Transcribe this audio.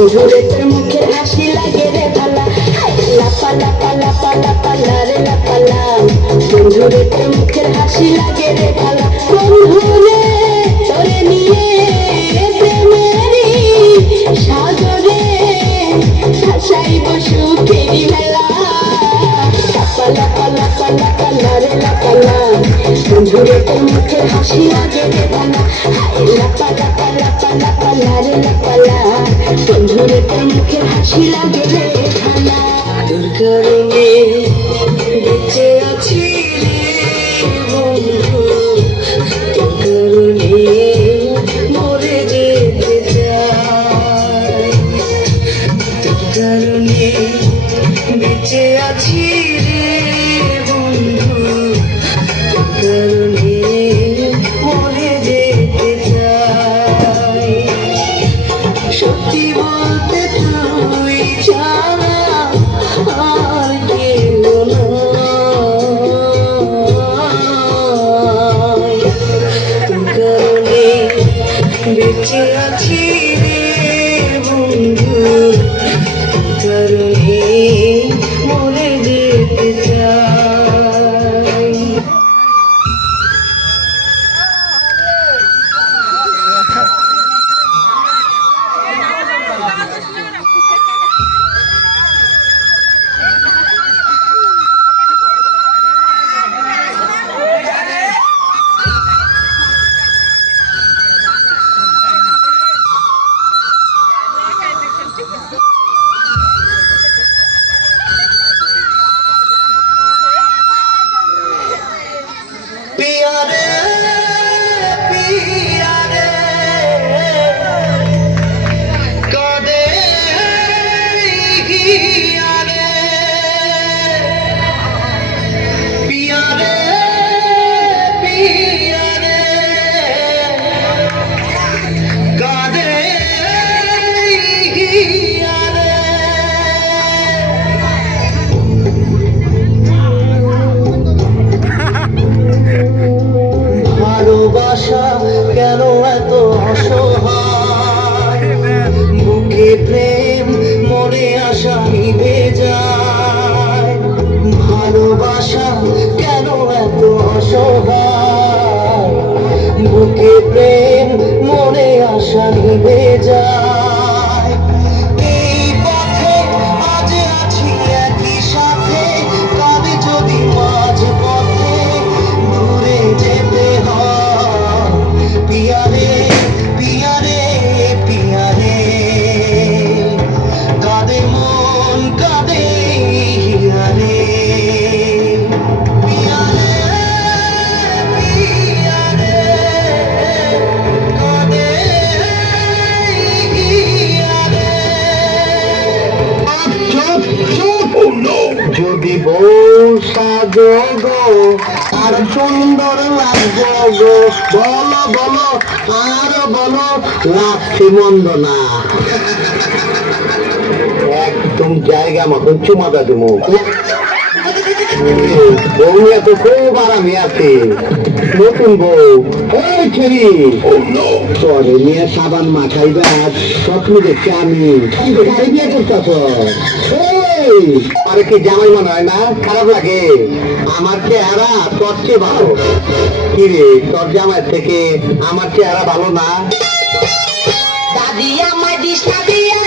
বন্ধুরে তোর মুখের হাসি লাগে রে ভালা, লাপা লাপা লাপা লাপা লারে লাপালা। বন্ধুরে তোর মুখের হাসি লাগে রে ভালা, বন্ধুরে তোরে নিয়ে প্রেমেরই সাগরে ভাসাইব সুখেরই ভেলা। লাপা লাপা লাপা লাপা লারে লাপালা। বন্ধুরে তোর মুখের হাসি লাগে রে ভালা, লাপা লাপা লাপা লাপা লারে লাপালা। বন্ধুরে তোর মুখের হাসি লাগে রে ভালা। তোর কারণে বেঁচে আছি রে বন্ধু, তোর কারণে মরে যেতে চাই। তোর কারণে বেঁচে আছি রে বন্ধু, তোর কারণে মরে যেতে চাই। সত্যি বলতে তুই ছাড়া আর কেউ নাই। তোর কারণে বেঁচে আছি রে বন্ধু, তোর কারণে মরে যেতে চাই। पिया रे कादे हिया रे, पिया रे कादे हिया रे। ভালোবাসা কেন এত অসহায়, বুকে প্রেম মনে আশা নিভে যায়। ভালোবাসা কেন এত অসহায়, বুকে প্রেম মনে আশা নিভে যায়। এই পথে আজ আছি একই সাথে, কাঁদে যদি মাঝ পথে দূরে যেতে হয়। পিয়া রে পিয়া রে পিয়া রে, কাঁদে মন কাঁদে হিয়া রে। পিয়া রে কাঁদে হিয়া রে। চুপ চুপ, যদি বউ সাজো গো আর সুন্দর লাগবে গো, বলো বলো আর বলো, লাগছে মন্দ না। একদম জায়গা মতন চুমাটা দেবো। বউ এত খুব আরামে আছে, নতুন বউ। এই ছেড়ি তোরে নিয়ে সাবান মাখাইবে আজ স্বপ্ন দেখছি আমি। গাড়ি বিয়ে করতেছ? আরে কি জামাই মনে হয় না? খারাপ লাগে? আমার চেহারা তোর চেয়ে ভালো। কি রে, তোর জামাই থেকে আমার চেহারা ভালো না? দাদি আমায় দিস না দিয়া